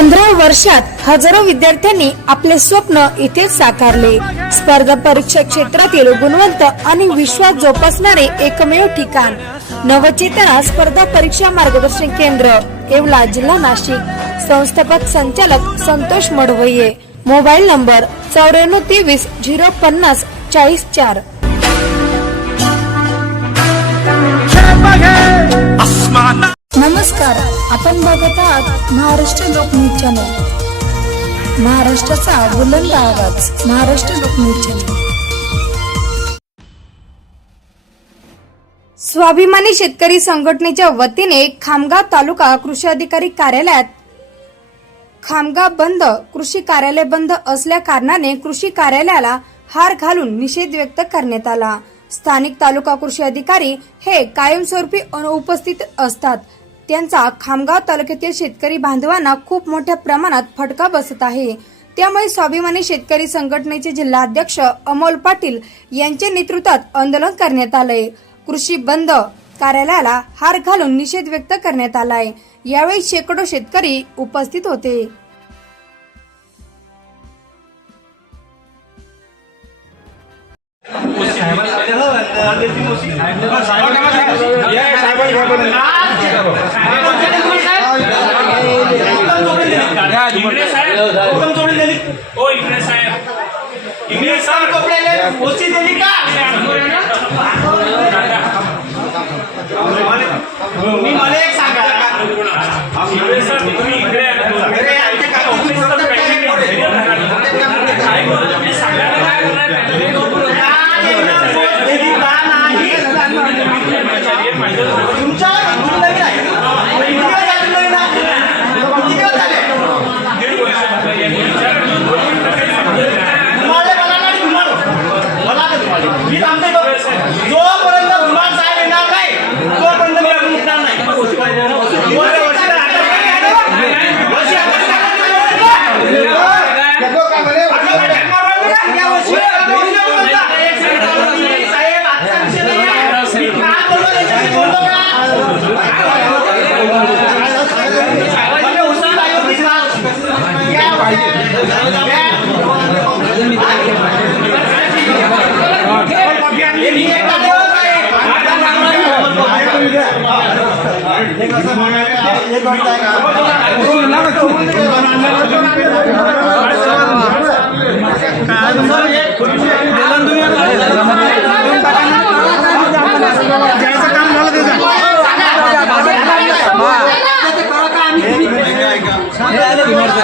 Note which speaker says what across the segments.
Speaker 1: पंधरा वर्षात हजारो विद्यार्थ्यांनी आपले स्वप्न इथेच साकारले. स्पर्धा परीक्षा क्षेत्रातील गुणवंत आणि विश्वास जोपासणारे एकमेव ठिकाण. नवचेतना स्पर्धा परीक्षा मार्गदर्शन केंद्र येवला जिल्हा नाशिक. संस्थापक संचालक संतोष मडवये. मोबाईल नंबर चौऱ्याण्णव तेवीस झिरो पन्नास चाळीस चार. नमस्कार. आपण बघत आहात महाराष्ट्र लोकन्यूज चॅनल. महाराष्ट्राचा बुलंद आवाज महाराष्ट्र लोकन्यूज चॅनल. स्वाभिमानी शेतकरी संघटनेच्या वतीने खामगाव तालुका कृषी अधिकारी कार्यालयात खामगाव बंद कृषी कार्यालय बंद असल्या कारणाने कृषी कार्यालयाला हार घालून निषेध व्यक्त करण्यात आला. स्थानिक तालुका कृषी अधिकारी हे कायमस्वरूपी अनुपस्थित असतात. त्यांचा खामगाव तालुक्यातील शेतकरी बांधवांना खूप मोठ्या प्रमाणात फटका बसत आहे. त्यामुळे स्वाभिमानी शेतकरी संघटनेचे जिल्हाध्यक्ष अमोल पाटील यांच्या नेतृत्वात आंदोलन करण्यात आलंय. कृषी बंद कार्यालयाला हार घालून निषेध व्यक्त करण्यात आलाय. यावेळी शेकडो शेतकरी उपस्थित होते.
Speaker 2: साहेब मी मला एक सांगा.
Speaker 3: એક વાર એક વાર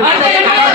Speaker 3: Marta, ya